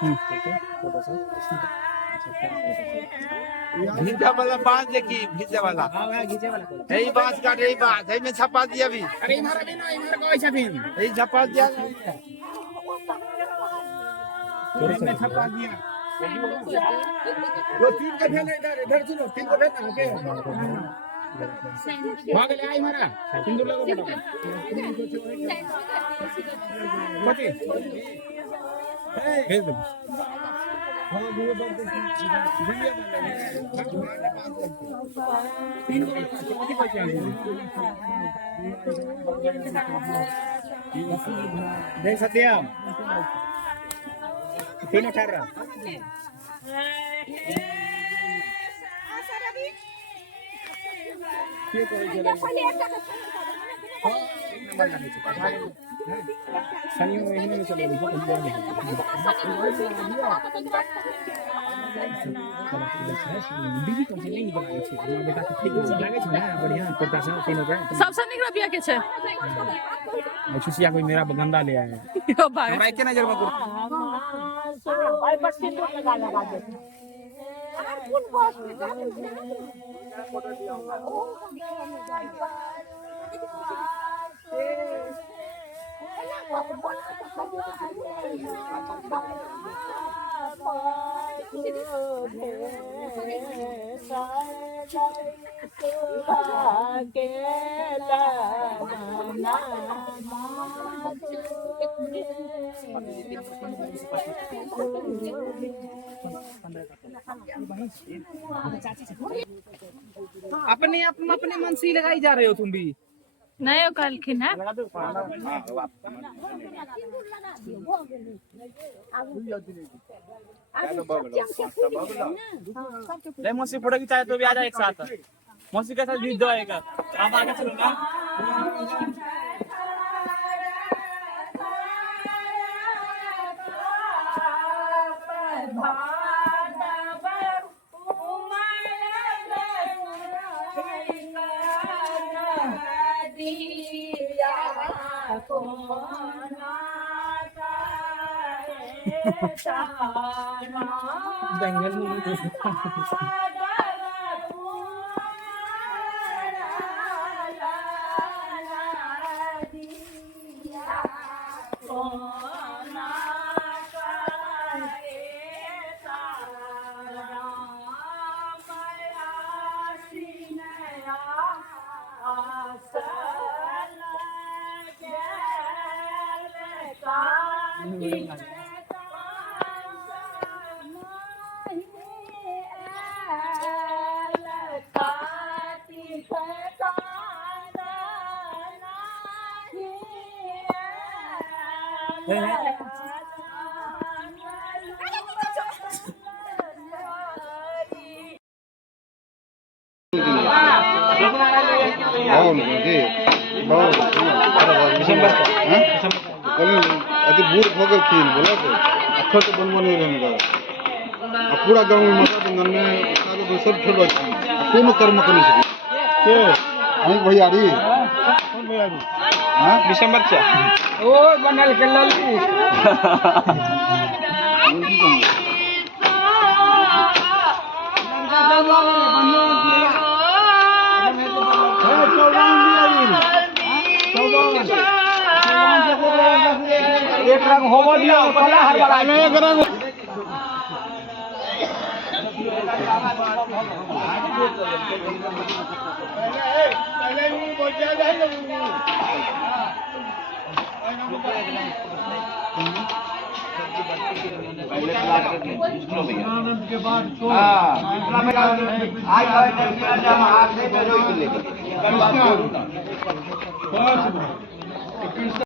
ठीक है, थोड़ा सा घीचा वाला बांस देखी, घीचे वाला हाँ घीचे वाला कोई। यही बांस काट, यही बांस यही में छपा दिया अभी, अरे इधर भी ना, इधर को ऐसा भी यही छपा दिया इसमें छपा दिया। लो तीन को भेजना, इधर इधर सुनो, तीन को भेजना ओके। भाग ले आई मारा सिंदूर लगो बेटा कोची भेज दो। हां वो बात दुनिया तीन को कोची कोची देख सत्या तीन 18 के करे जरा शनि महीने में चले बीजी कौन से नहीं बनाए छे हमरा बेटा के ठीक लागे छे ना बढ़िया करता से तीनों के सबसे निक रुपया के छे छुसिया कोई मेरा गंदा ले आया यो भाग हमरा के नजर में और बच्चे तो लगा दे कौन बॉस अपने मन से लगाई जा रहे हो तुम भी नहीं हो कहलखिन है ले मौसी फोटो खिंचाए तो भी आ जा एक साथ मौसी के साथ जीत जाएगा आप आगे चलो ना अति बूढ़ होकर थी बोला तो अक्खर तो बन बने रहने का पूरा गांव में मजा तो नन्हे सारे को सब ठुलो कोनो कर्म करने से के हम भैयारी कौन भैयारी हां दिसंबर से ओ बनल के लल्ली एक रंग होवा दिया पहला हर बार में एक रंग पहले ही बोल जाएगा के बाद हां